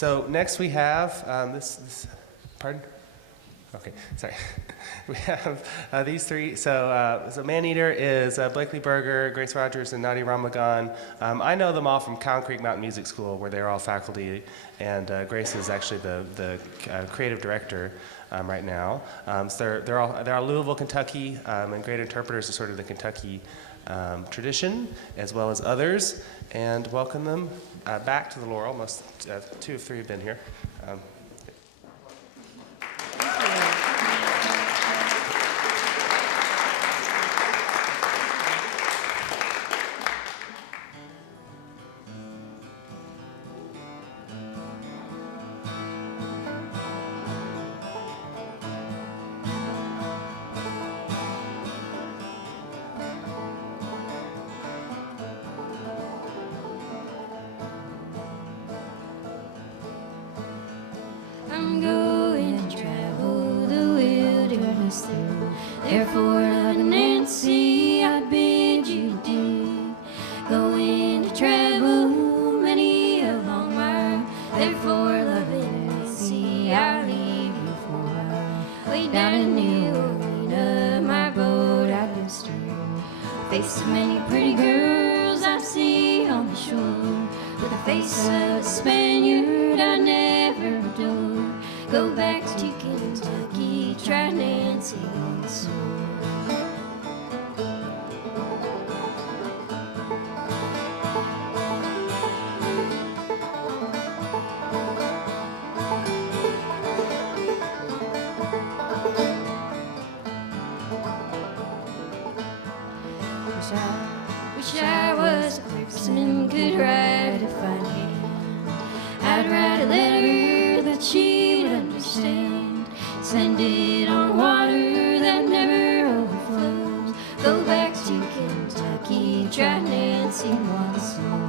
So next we have pardon? Okay, sorry. We have these three. So Maneater is Blakely Berger, Grace Rogers, and Nadia Ramagan. I know them all from Cowan Creek Mountain Music School, where they're all faculty, and Grace is actually the creative director right now. So they're all Louisville, Kentucky, and great interpreters are sort of the Kentucky tradition, as well as others. And welcome them back to the Laurel. Most two of three have been here. I'm going to travel the wilderness through. Therefore, loving Nancy, I bid you dig. Going to travel many a long mile. Therefore, loving Nancy, I leave you for a while. Way down in New Orleans, my boat I've been steering. Face of many pretty girls I see on the shore. With the face of a Spaniard I never adored. Go back to Kentucky, try Nancy once more. Wish I was a person, could write a fine hand. I'd write a letter that she'd understand. Send it on water that never overflows. Go back to Kentucky, try Nancy once more.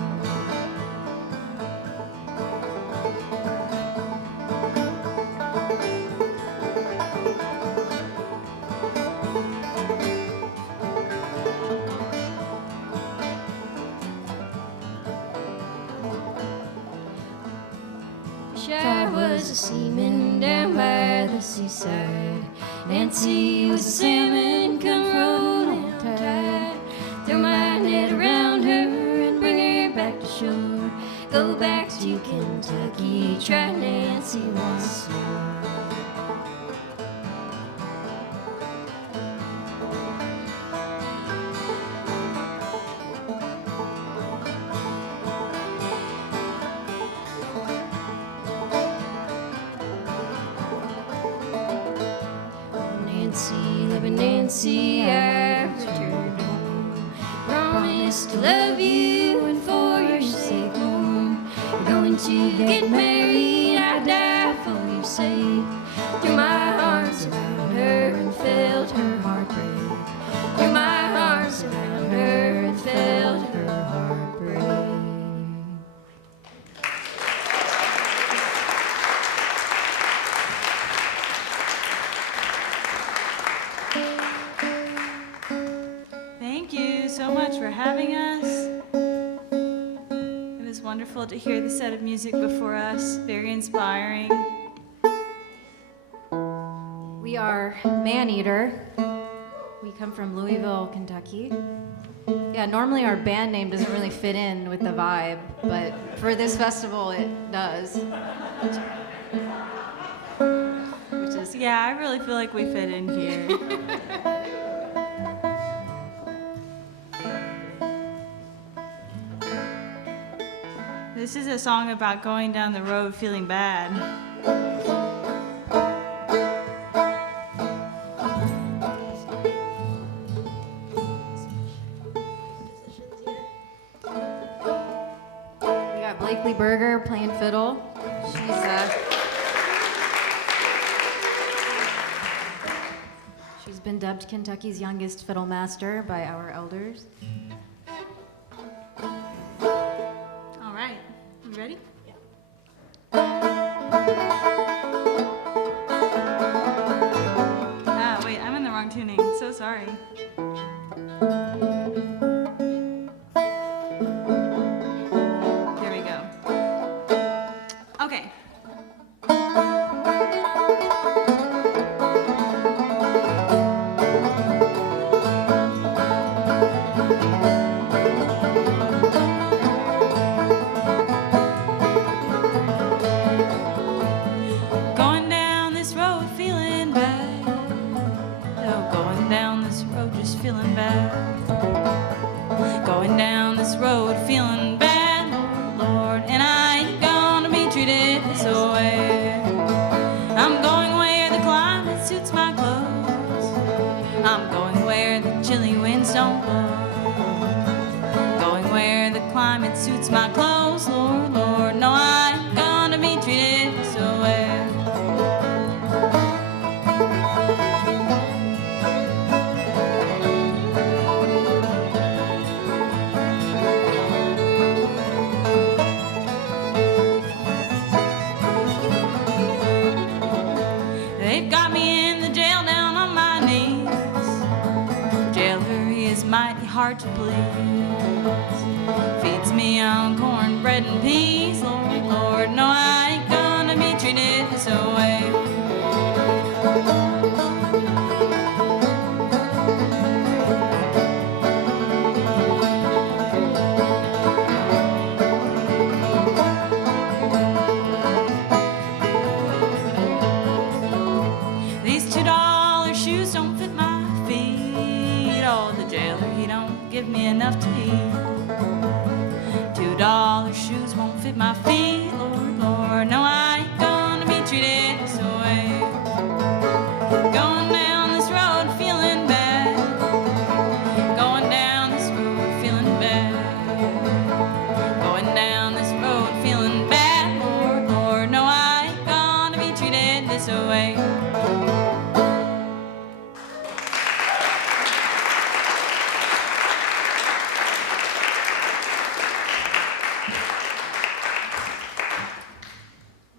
I was a seaman down by the seaside. Nancy was a salmon come rolling tide. Throw my net around her and bring her back to shore. Go back to Kentucky, try Nancy once more. Nancy, I've returned home. Promise to love you and for your sake more. You're going to get married, I die for your sake. Threw my arms around her and felt her heart break. Threw my arms around her and felt her heart break. Thank you so much for having us. It was wonderful to hear the set of music before us, very inspiring. We are Maneater. We come from Louisville, Kentucky. Yeah, normally our band name doesn't really fit in with the vibe, but for this festival it does. Which is Yeah, I really feel like we fit in here. This is a song about going down the road feeling bad. we got Blakely Berger playing fiddle. She's been dubbed Kentucky's youngest fiddle master by our elders. All right, you ready? Ah, wait, I'm in the wrong tuning. So sorry. Here we go. Okay. climate suits my clothes. I'm going where the chilly winds don't blow. Going where the climate suits my clothes, Lord, Lord. No, I ain't gonna be treated so well. They've got me in the jail down on my knees. Jailer, he is mighty hard to please. Feeds me on cornbread and peas, Lord, Lord. No, I ain't gonna be treated this way. These $2 shoes don't fit my feet. Oh, the jailer, he don't give me enough to eat. $2 shoes won't fit my feet, Lord, Lord. No, I ain't gonna be treated this way. Going down this road feeling bad. Going down this road feeling bad. Going down this road feeling bad, Lord, Lord. No, I ain't gonna be treated this way.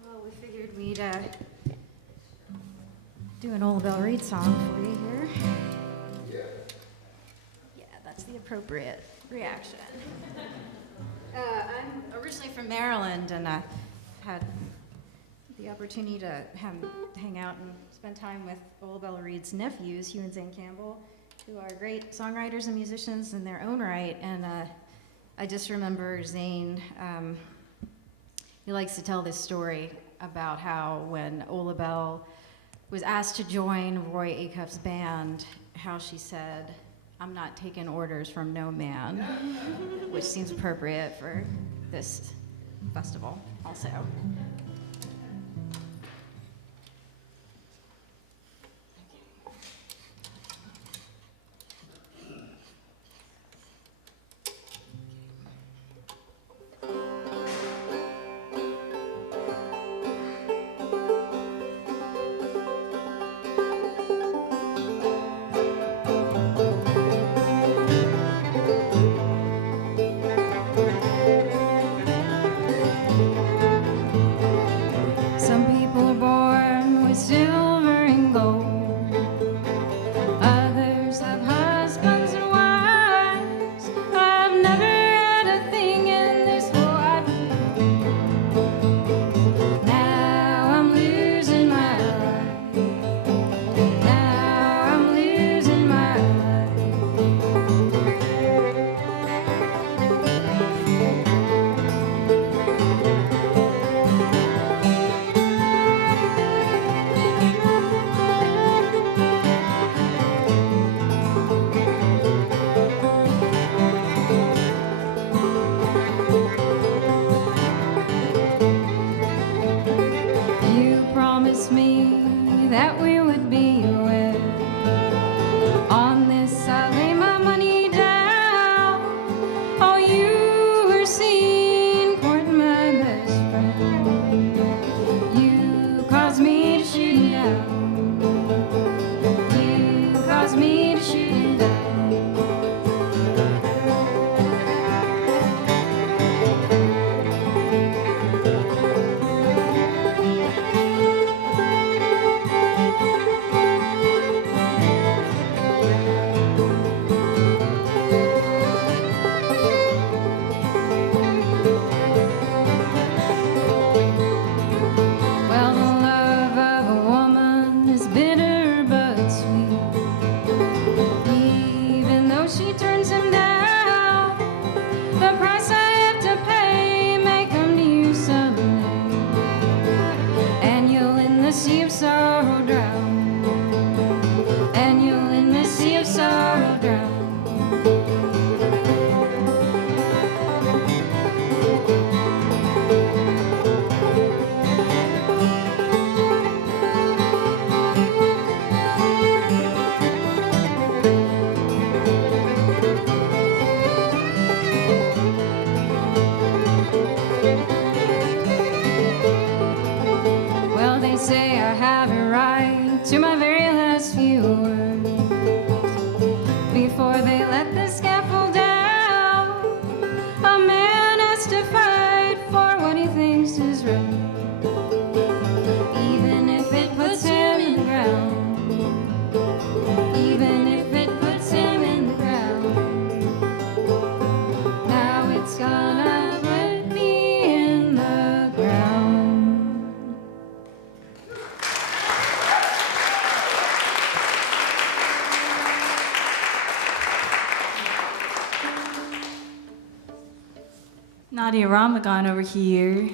Well, we figured we'd do an Old Bell Reed song for you here. Yeah, that's the appropriate reaction. I'm originally from Maryland, and I had the opportunity to hang out and spend time with Old Bell Reed's nephews, Hugh and Zane Campbell, who are great songwriters and musicians in their own right. And I just remember Zane, he likes to tell this story about how when Ola Bell was asked to join Roy Acuff's band, how she said, "I'm not taking orders from no man," which seems appropriate for this festival also. Some people are born with silver and gold. Others have husbands and wives. I've never had a thing in this wide world. Now I'm losing my life. Now I'm losing my life. You promised me that we would be wed. On this I lay my money down. Oh, you were seen courting my best friend. You caused me to shoot him down. You caused me to shoot him down. Well, the love of a woman is bitter but sweet. Even though she turns him down, the price I have to pay may come to you someday, and you'll in the sea of sorrow drown. And you'll in the sea of sorrow drown. have it right to my very last few words. Before they let the scaffold down, a man has to fight for what he thinks is right, even if it puts him in the ground. Even if it puts him in the ground. Now it's gonna put me in the ground. Nadia Ramagan over here.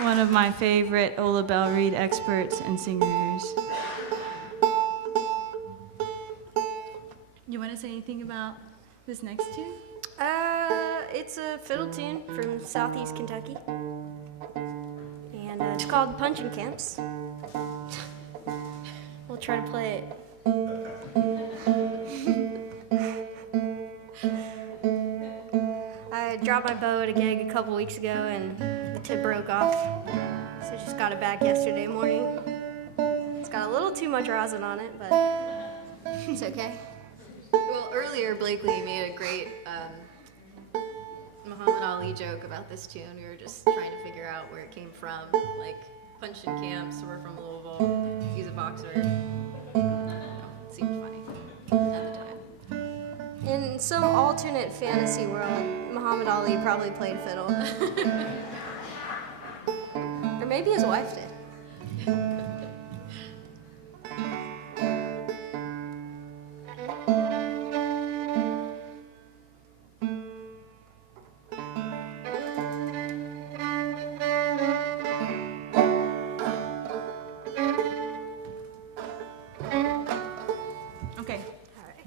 One of my favorite Ola Bell Reed experts and singers. You want to say anything about this next tune? It's a fiddle tune from Southeast Kentucky, and it's called Punchin' Camps. We'll try to play it. I dropped my bow at a gig a couple weeks ago, and the tip broke off, so I just got it back yesterday morning. It's got a little too much rosin on it, but it's okay. Well, earlier Blakely made a great Muhammad Ali joke about this tune. We were just trying to figure out where it came from. Like, Punchin' Camps, we're from Louisville, he's a boxer. I don't know, it seemed funny at the time. In some alternate fantasy world, Muhammad Ali probably played fiddle. Or maybe his wife did. Okay. All right.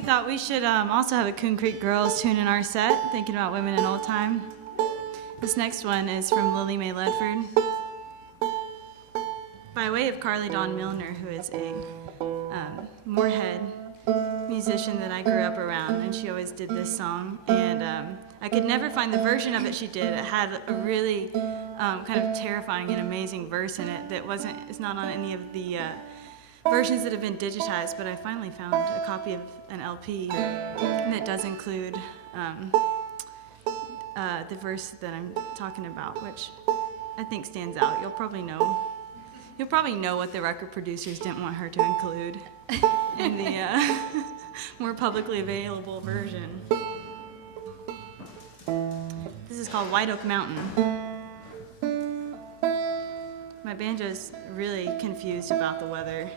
we thought we should also have a Coon Creek Girls tune in our set, thinking about women in old time. This next one is from Lily Mae Ledford, by way of Carly Dawn Milner, who is a Moorhead musician that I grew up around, and she always did this song. And I could never find the version of it she did. It had a really kind of terrifying and amazing verse in it that it's not on any of the versions that have been digitized, but I finally found a copy of an LP that does include the verse that I'm talking about, which I think stands out. You'll probably know what the record producers didn't want her to include in the more publicly available version. This is called White Oak Mountain. My banjo's really confused about the weather.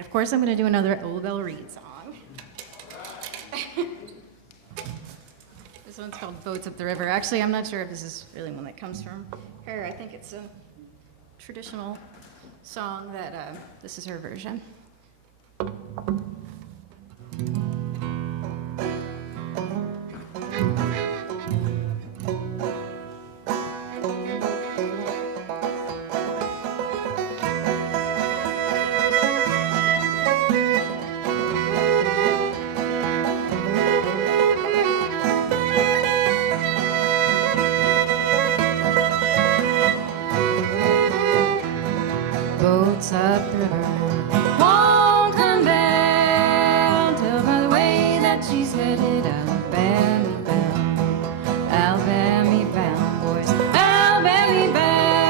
Of course, I'm going to do another Old Bell Reed song. This one's called Boats Up the River. Actually, I'm not sure if this is really one that comes from her. I think it's a traditional song that this is her version. Boats up the river won't come down. Tell by the way that she's headed, Alabama bound, Alabama bound, boys, Alabama bound.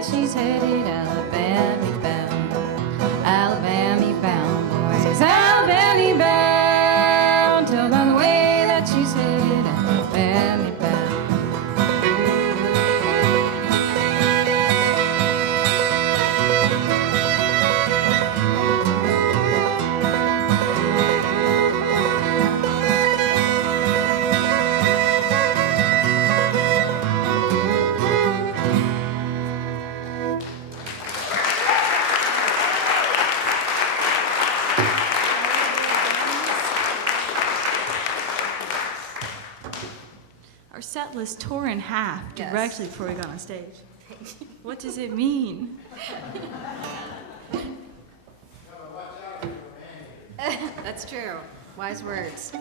that she's headed Alabama bound. Alabama bound, boys, Alabama bound. Tell by the way that she's headed Alabama bound. Our set list tore in half Yes. directly before we got on stage. What does it mean? That's true. Wise words.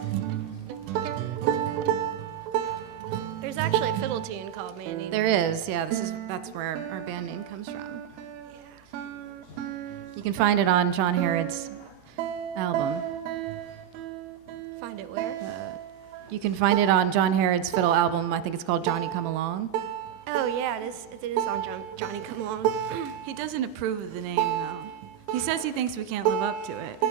There's actually a fiddle tune called Man Eater. There is, yeah. That's where our band name comes from. You can find it on John Harrod's album. Find it where? You can find it on John Harrod's fiddle album. I think it's called Johnny Come Along. Oh yeah, it is on Johnny Come Along. He doesn't approve of the name, though. He says he thinks we can't live up to it.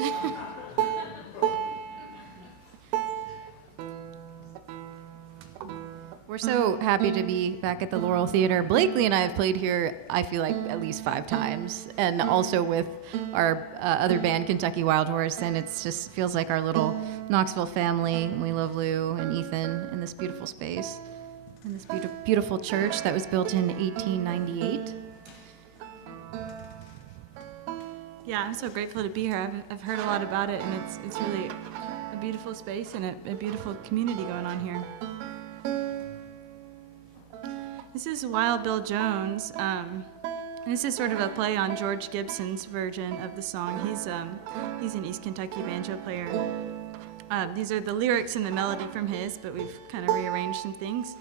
We're so happy to be back at the Laurel Theater. Blakely and I have played here, I feel like, at least 5 times, and also with our other band, Kentucky Wild Horse, and it just feels like our little Knoxville family. We love Lou and Ethan in this beautiful space, in this beautiful church that was built in 1898. Yeah, I'm so grateful to be here. I've heard a lot about it, and it's really a beautiful space and a beautiful community going on here. This is Wild Bill Jones, and this is sort of a play on George Gibson's version of the song. He's an East Kentucky banjo player. These are the lyrics and the melody from his, but we've kind of rearranged some things.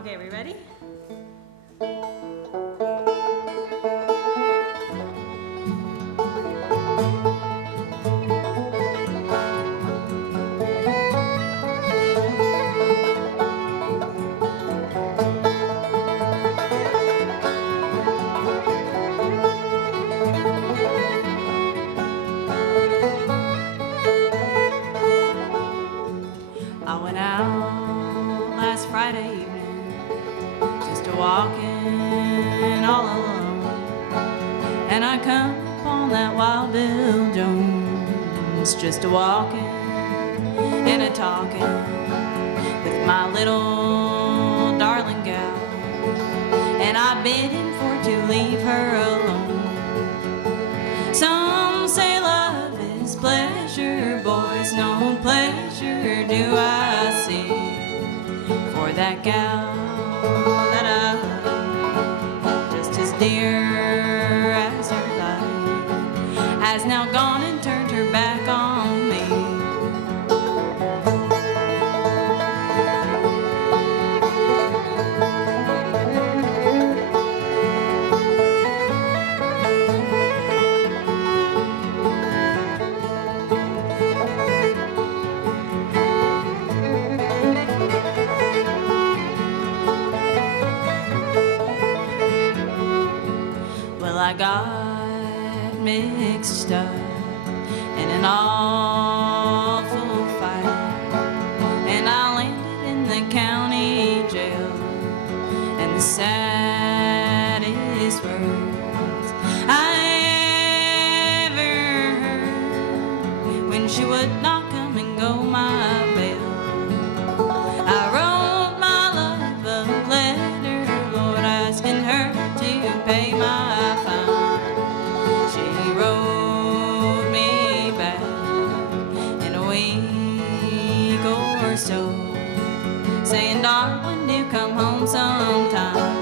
Okay, are we ready? I went out last Friday evening, just a walking all alone, and I come upon that Wild Bill Jones, just a walking and a talking with my little darling gal, and I bid him for to leave her alone. Some say love is pleasure, boys, no pleasure do I see for that gal that I love, just as dear as her life, has now gone and turned her back on me. I got mixed up in an awful fight, and I landed in the county jail, and the saddest words I ever heard, when she would not come and go my bail, I wrote my love a letter, Lord, asking her to pay my fine. She wrote me back in a week or so, saying, darling, do come home sometime.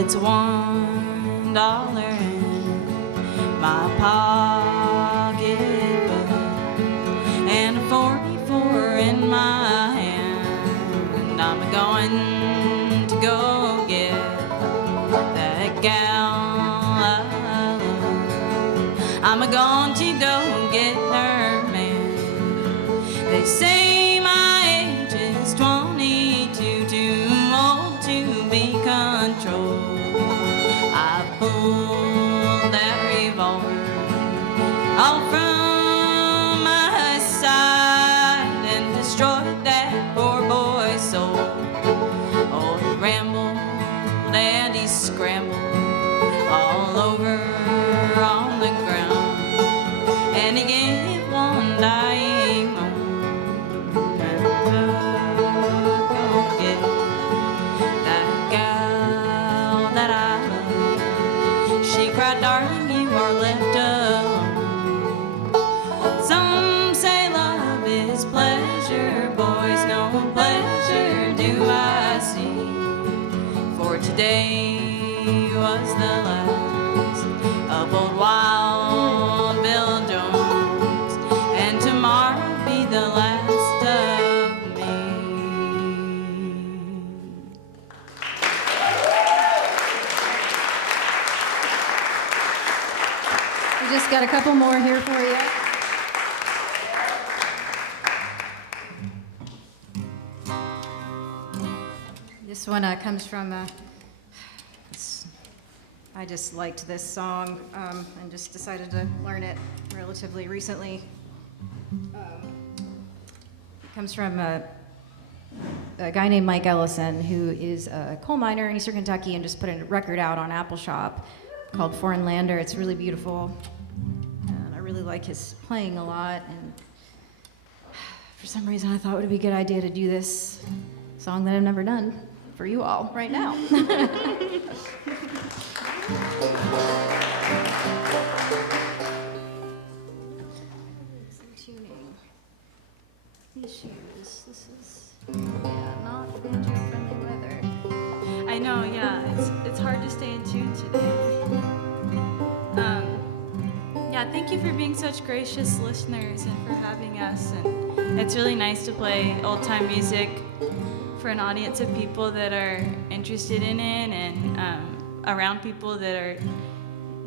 It's $1 $1 in my pocketbook and a 44 in my hand. I'm going to go get that gal I love. I'm going to go get her man. They say my age is 22, too old to be controlled. I pulled that revolver all from my side and destroyed that poor boy's soul. Oh, he rambled and he scrambled all over on the ground, and he gave one dying moan. And go get that gal that I love. She cried, darling, you are left alone. Some say love is pleasure, boys, no pleasure do I see. For today was the last of old Wild Bill Jones, and tomorrow be the last of me. We just got a couple more here for you. This one comes from, I just liked this song and just decided to learn it relatively recently. It comes from a guy named Mike Ellison, who is a coal miner in Eastern Kentucky and just put a record out on Apple Shop called Foreign Lander. It's really beautiful, and I really like his playing a lot, and for some reason I thought it would be a good idea to do this song that I've never done for you all right now. Some tuning issues. This is not banjo-friendly weather. I know, yeah, it's hard to stay in tune today. Yeah, thank you for being such gracious listeners and for having us. And it's really nice to play old-time music for an audience of people that are interested in it and around people that are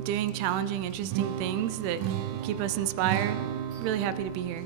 doing challenging, interesting things that keep us inspired. Really happy to be here.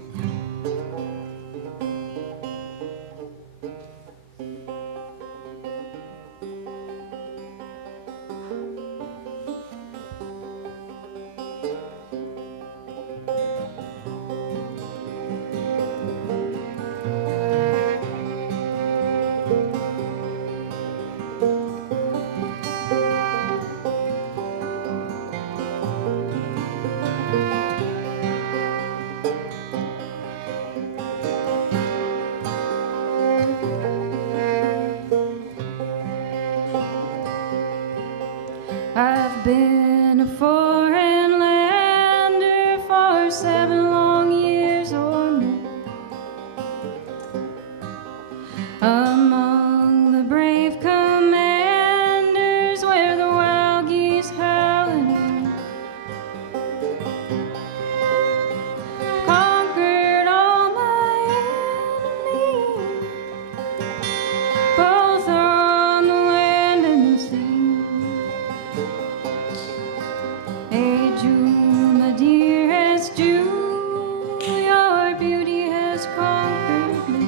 I've been a foreign lander for 7 long years or more, among the brave commanders where the wild geese howl and roar. Conquered all my enemies, both on the land and the sea. Hey, Jewel, my dearest Jewel, your beauty has conquered me.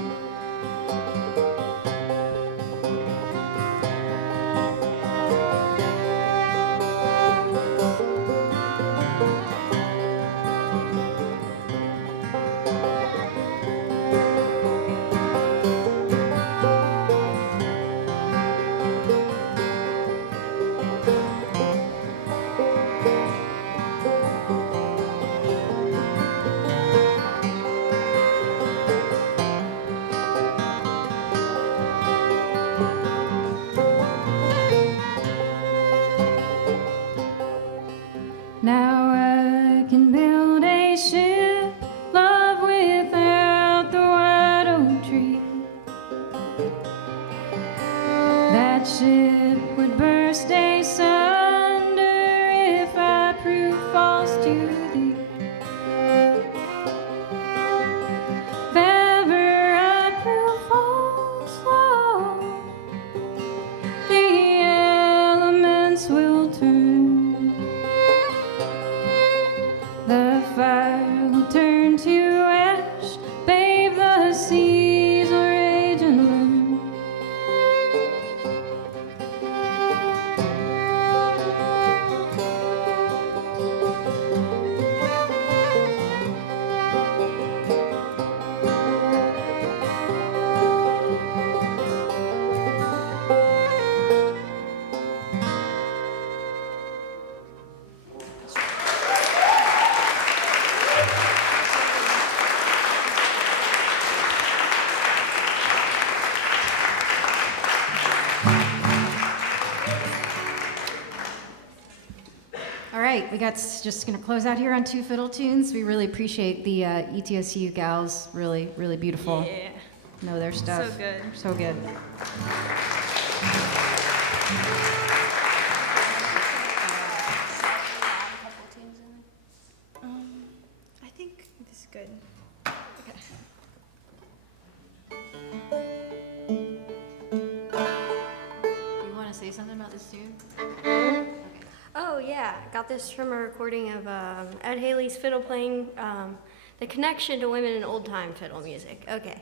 Now I can build a ship, love without the white oak tree. That ship would burst asunder All right, we got just gonna close out here on 2 fiddle tunes. We really appreciate the ETSU gals. Really, really beautiful. Yeah. Know their stuff. So good. So good. I think this is good. Do you want to say something about this tune? Oh yeah, got this from a recording of Ed Haley's fiddle playing, the connection to women in old time fiddle music. Okay,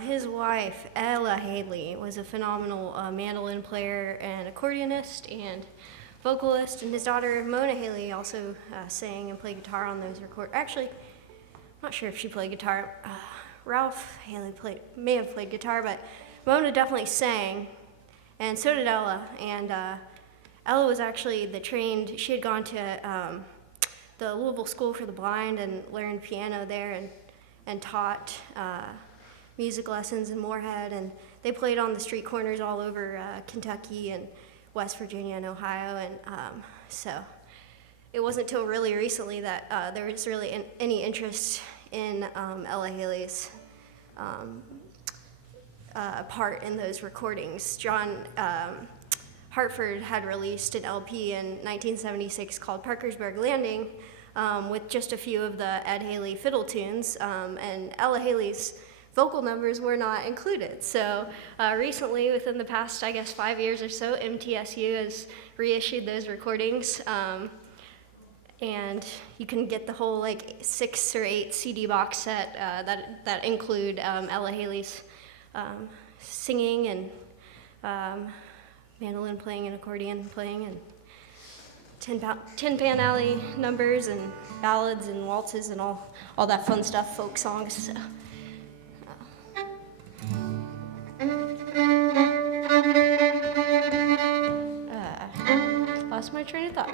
his wife Ella Haley was a phenomenal mandolin player and accordionist and vocalist, and his daughter Mona Haley also sang and played guitar on those record. Actually, I'm not sure if she played guitar. Ralph Haley may have played guitar, but Mona definitely sang, and so did Ella. And Ella was actually she had gone to the Louisville School for the Blind and learned piano there and taught music lessons in Moorhead. And they played on the street corners all over Kentucky and West Virginia and Ohio. And so it wasn't until really recently that there was really any interest in Ella Haley's part in those recordings. John Hartford had released an LP in 1976 called Parkersburg Landing with just a few of the Ed Haley fiddle tunes, and Ella Haley's vocal numbers were not included. So recently, within the past, I guess, 5 years or so, MTSU has reissued those recordings, and you can get the whole 6 or 8 CD box set that include Ella Haley's singing and mandolin playing and accordion playing and Tin Pan Alley numbers and ballads and waltzes and all that fun stuff, folk songs. So. Lost my train of thought.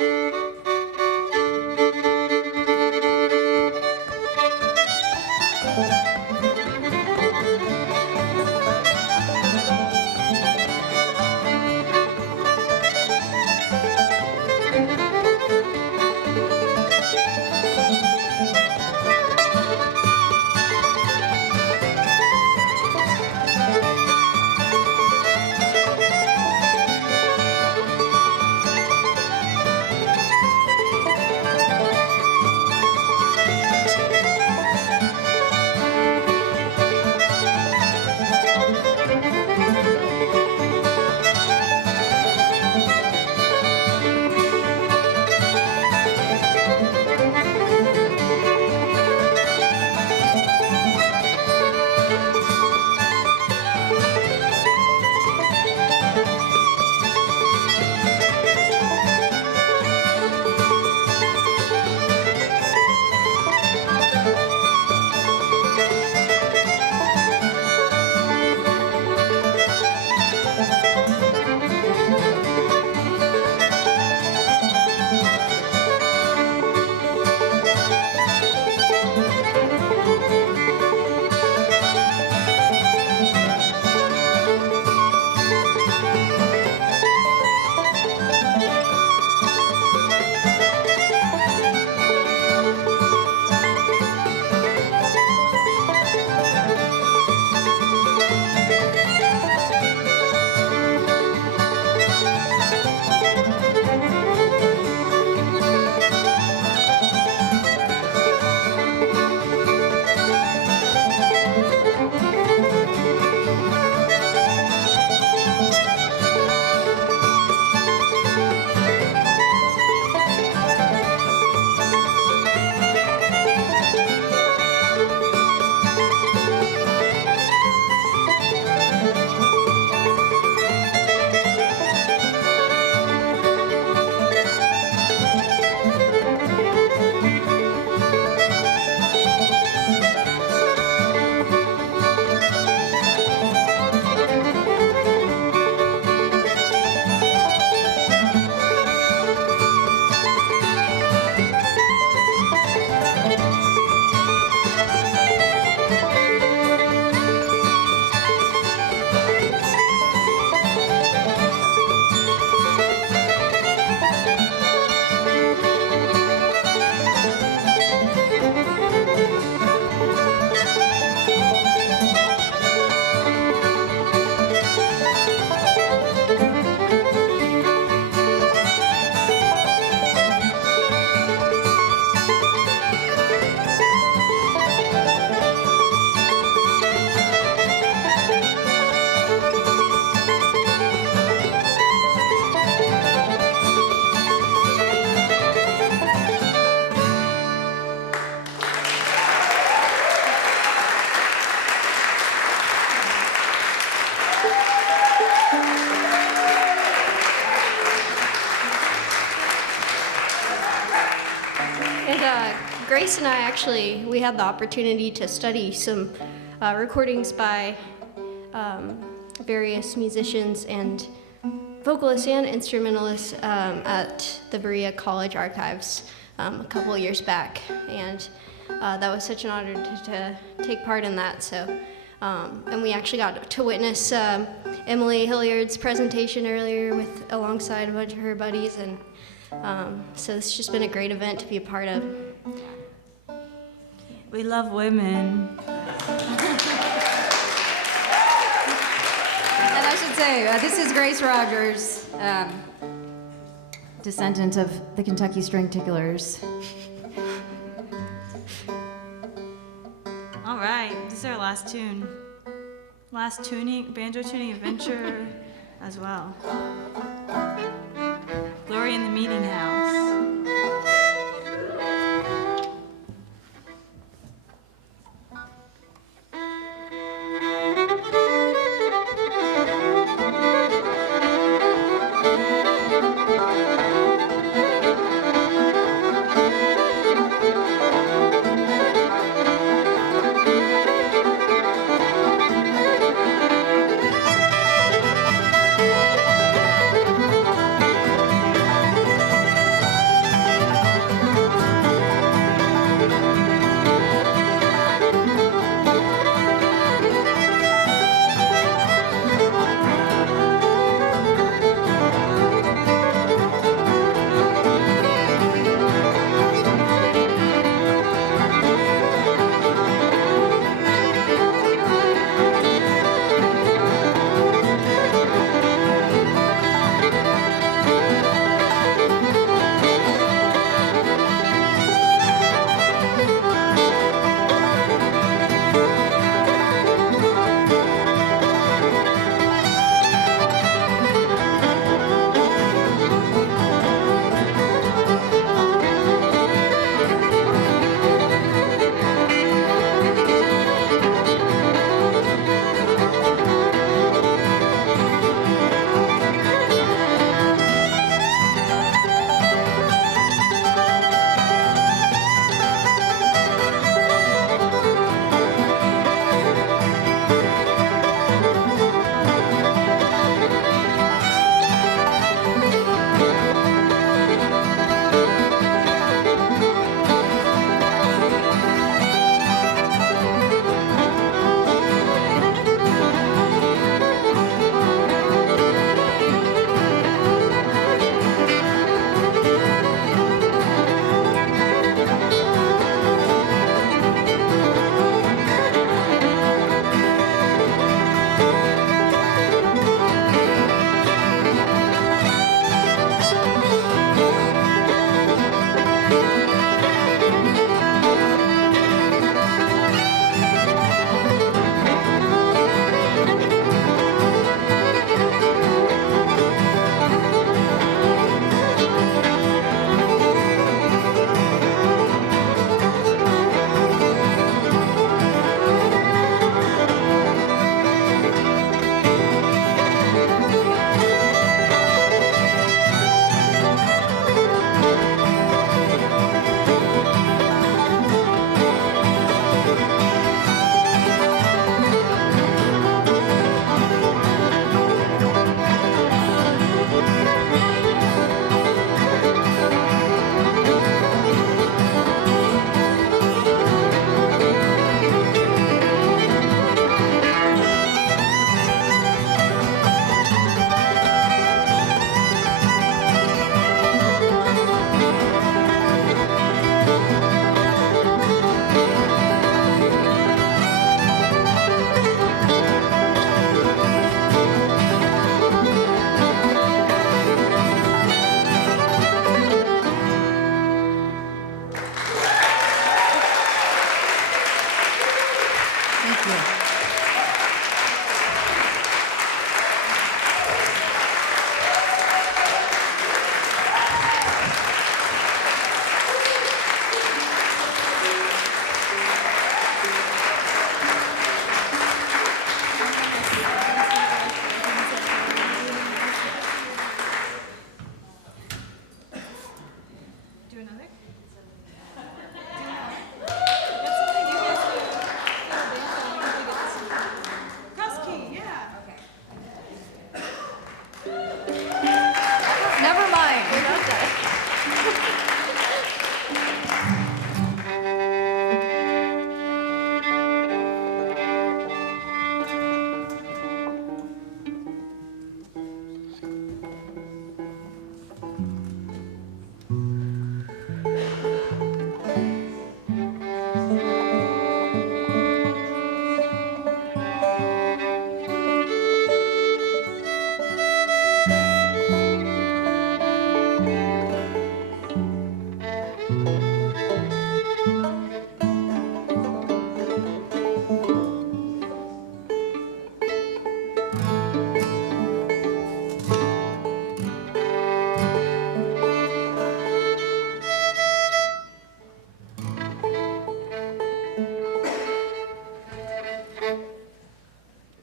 Grace and I actually, we had the opportunity to study some recordings by various musicians and vocalists and instrumentalists at the Berea College Archives a couple years back, and that was such an honor to take part in that. So, and we actually got to witness Emily Hilliard's presentation earlier alongside a bunch of her buddies, and so it's just been a great event to be a part of. We love women. And I should say, this is Grace Rogers, descendant of the Kentucky String Ticklers. All right, this is our last tune. Last tuning, banjo tuning adventure as well. Glory in the Meeting House.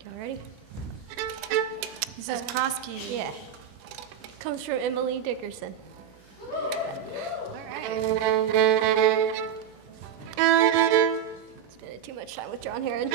Y'all ready? This is cross key. Yeah. Comes from Emily Dickerson. Spending too much time with John Herod.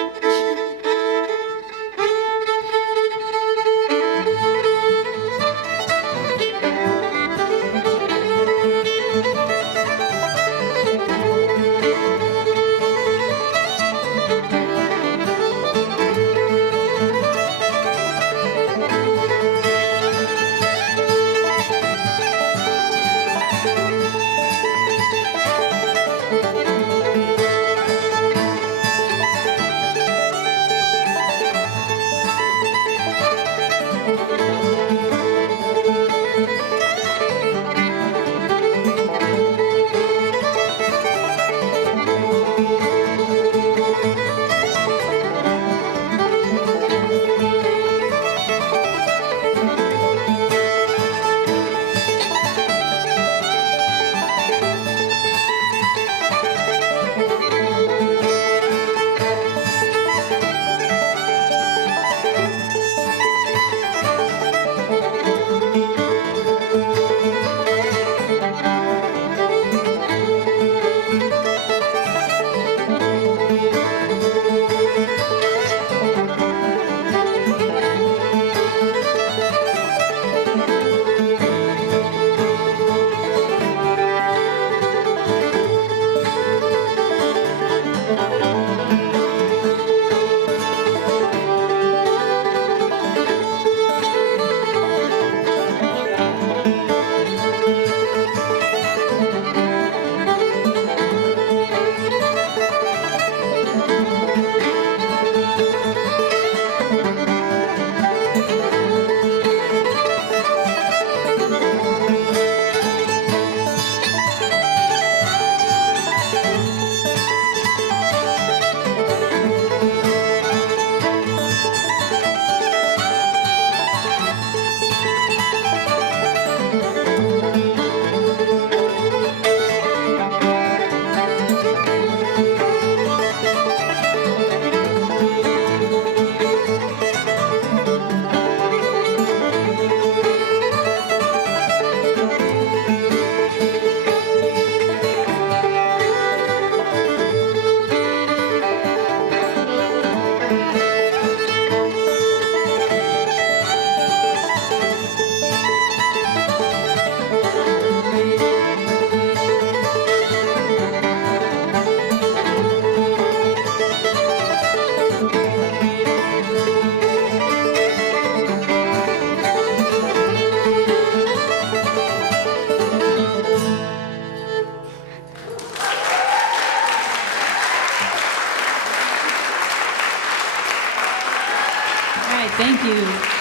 All right, thank you.